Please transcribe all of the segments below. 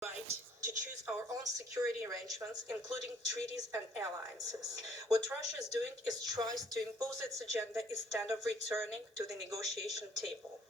right to choose our own security arrangements, including treaties and alliances. What Russia is doing is tries to impose its agenda instead of returning to the negotiation table.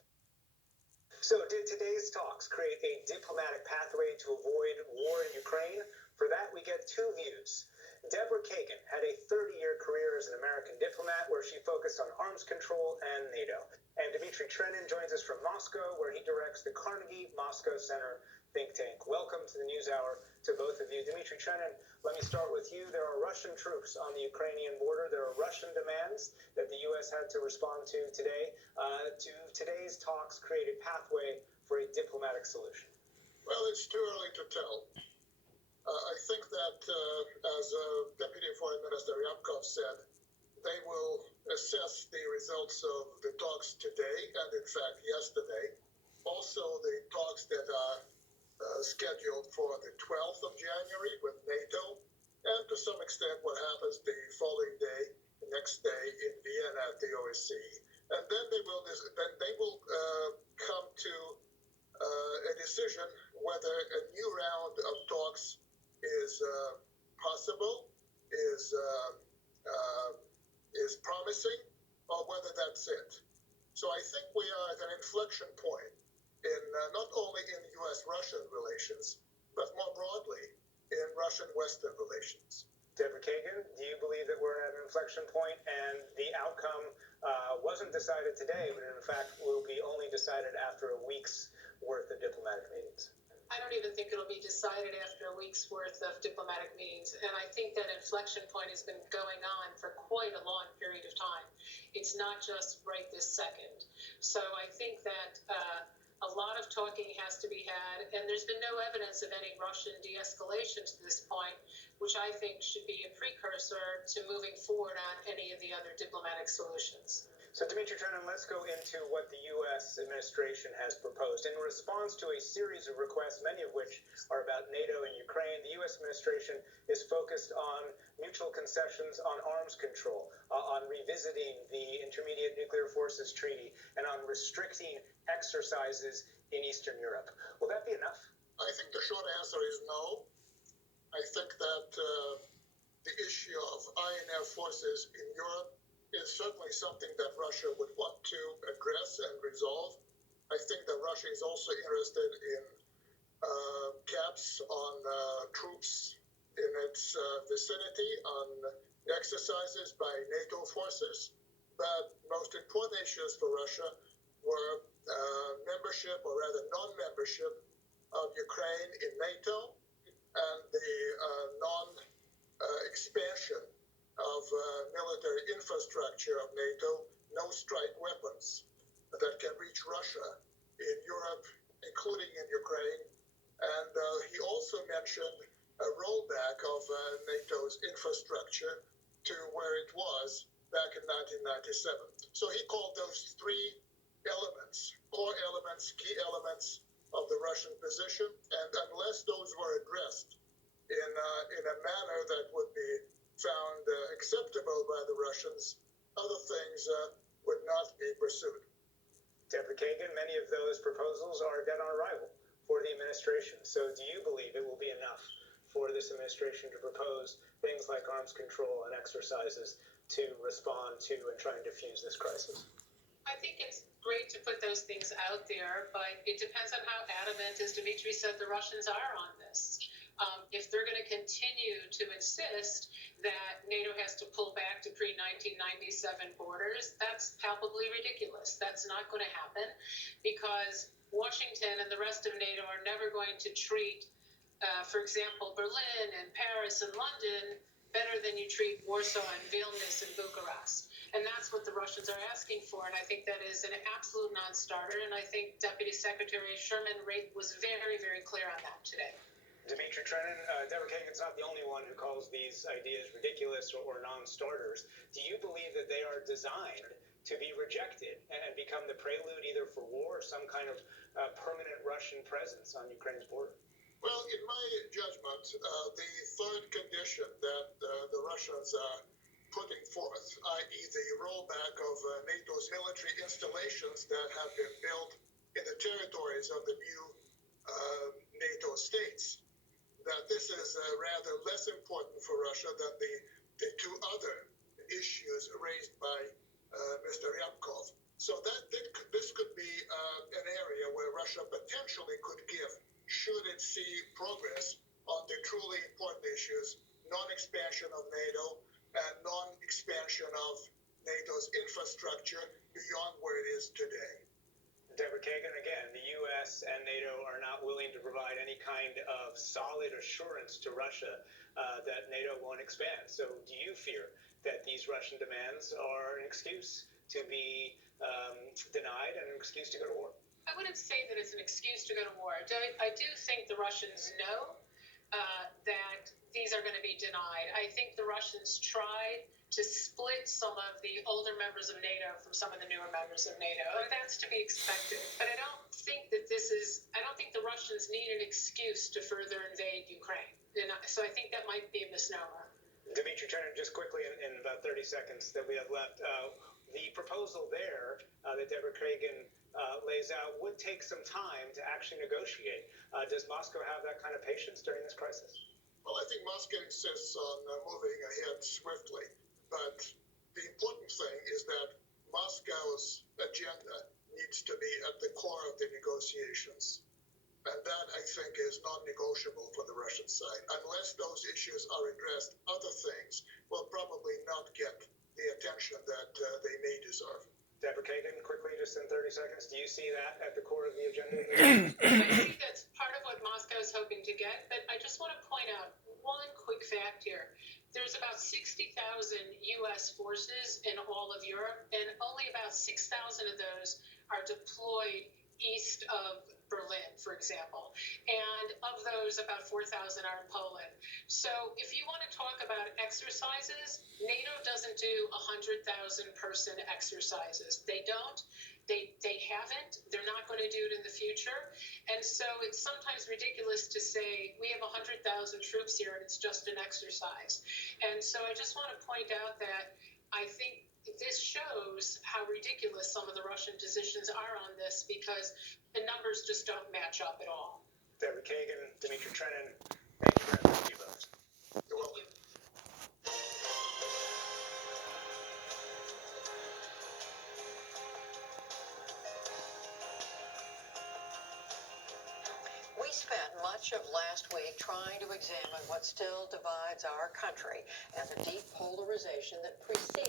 So did today's talks create a diplomatic pathway to avoid war in Ukraine? For that, we get two views. Deborah Kagan had a 30-year career as an American diplomat where she focused on arms control and NATO. And Dmitry Trenin joins us from Moscow, where he directs the Carnegie Moscow Center think tank. Welcome to the NewsHour to both of you. Dmitry Trenin, let me start with you. There are Russian troops on the Ukrainian border. There are Russian demands that the U.S. had to respond to today. Do today's talks create a pathway for a diplomatic solution? Well, it's too early to tell. I think that, as Deputy Foreign Minister Ryabkov said, they will assess the results of the talks today and, in fact, yesterday. Also, the talks that are scheduled for the 12th of January with NATO, and to some extent what happens the following day, the next day in Vienna at the OSCE. And then they will come to a decision whether a new round of talks is possible, is promising, or whether that's it. So I think we are at an inflection point in not only in U.S.-Russian relations, but more broadly in Russian-Western relations. Deborah Kagan, do you believe that we're at an inflection point and the outcome wasn't decided today, but in fact will be only decided after a week's worth of diplomatic meetings? I don't even think it'll be decided after a week's worth of diplomatic meetings. And I think that inflection point has been going on for quite a long period of time. It's not just right this second. So I think that a lot of talking has to be had, and there's been no evidence of any Russian de-escalation to this point, which I think should be a precursor to moving forward on any of the other diplomatic solutions. So, Dmitry Trenin, let's go into what the U.S. administration has proposed. In response to a series of requests, many of which are about NATO and Ukraine, the U.S. administration is focused on mutual concessions on arms control, on revisiting the Intermediate Nuclear Forces Treaty, and on restricting exercises in Eastern Europe. Will that be enough? I think the short answer is no. I think that the issue of INF forces in Europe is certainly something that Russia would want to address and resolve. I think that Russia is also interested in caps on troops in its vicinity, on exercises by NATO forces. But most important issues for Russia were membership, or rather non-membership, of Ukraine in NATO and the non-expansion of military infrastructure of NATO, no strike weapons that can reach Russia in Europe, including in Ukraine. And he also mentioned a rollback of NATO's infrastructure to where it was back in 1997. So he called those three elements, core elements, key elements of the Russian position. And unless those were addressed in a manner that would be found acceptable by the Russians, other things would not be pursued. Deborah Kagan, many of those proposals are dead on arrival for the administration. So do you believe it will be enough for this administration to propose things like arms control and exercises to respond to and try and defuse this crisis? I think it's great to put those things out there, but it depends on how adamant, as Dmitry said, the Russians are on this. If they're going to continue to insist that NATO has to pull back to pre-1997 borders, that's palpably ridiculous. That's not going to happen because Washington and the rest of NATO are never going to treat, for example, Berlin and Paris and London better than you treat Warsaw and Vilnius and Bucharest. And that's what the Russians are asking for, and I think that is an absolute non-starter, and I think Deputy Secretary Sherman was very, very clear on that today. Dmitry Trenin, Deborah Kagan's not the only one who calls these ideas ridiculous or non-starters. Do you believe that they are designed to be rejected and become the prelude either for war or some kind of permanent Russian presence on Ukraine's border? Well, in my judgment, the third condition that the Russians are putting forth, i.e. the rollback of NATO's military installations that have been built in the territories of the new NATO states, that this is rather less important for Russia than the two other issues raised by Mr. Ryabkov. So this could be an area where Russia potentially could give, should it see progress on the truly important issues, non-expansion of NATO and non-expansion of NATO's infrastructure beyond where it is today. Deborah Kagan, again, the U.S. and NATO are not willing to provide any kind of solid assurance to Russia that NATO won't expand. So do you fear that these Russian demands are an excuse to be denied and an excuse to go to war? I wouldn't say that it's an excuse to go to war. I do think the Russians know that these are going to be denied. I think the Russians tried to split some of the older members of NATO from some of the newer members of NATO. And that's to be expected. But I don't think that I don't think the Russians need an excuse to further invade Ukraine. And so I think that might be a misnomer. Dmitry Chenin, just quickly in about 30 seconds that we have left, the proposal there that Deborah Kagan lays out would take some time to actually negotiate. Does Moscow have that kind of patience during this crisis? Well, I think Moscow insists on moving ahead swiftly. But the important thing is that Moscow's agenda needs to be at the core of the negotiations. And that, I think, is non-negotiable for the Russian side. Unless those issues are addressed, other things will probably not get the attention that they may deserve. Deborah Kagan, quickly, just in 30 seconds, do you see that at the core of the agenda? I think that's part of what Moscow is hoping to get. But I just want to point out one quick fact here. There's about 60,000 U.S. forces in all of Europe, and only about 6,000 of those are deployed east of Berlin, for example. And of those, about 4,000 are in Poland. So if you want to talk about exercises, NATO doesn't do 100,000 person exercises. They don't. They haven't. They're not going to do it in the future. And so it's sometimes ridiculous to say we have 100,000 troops here and it's just an exercise. And so I just want to point out that I think this shows how ridiculous some of the Russian positions are on this because the numbers just don't match up at all. Deborah Kagan, Dmitry Chenin, thank you very much to you both. You're welcome. We spent much of last week trying to examine what still divides our country and the deep polarization that precedes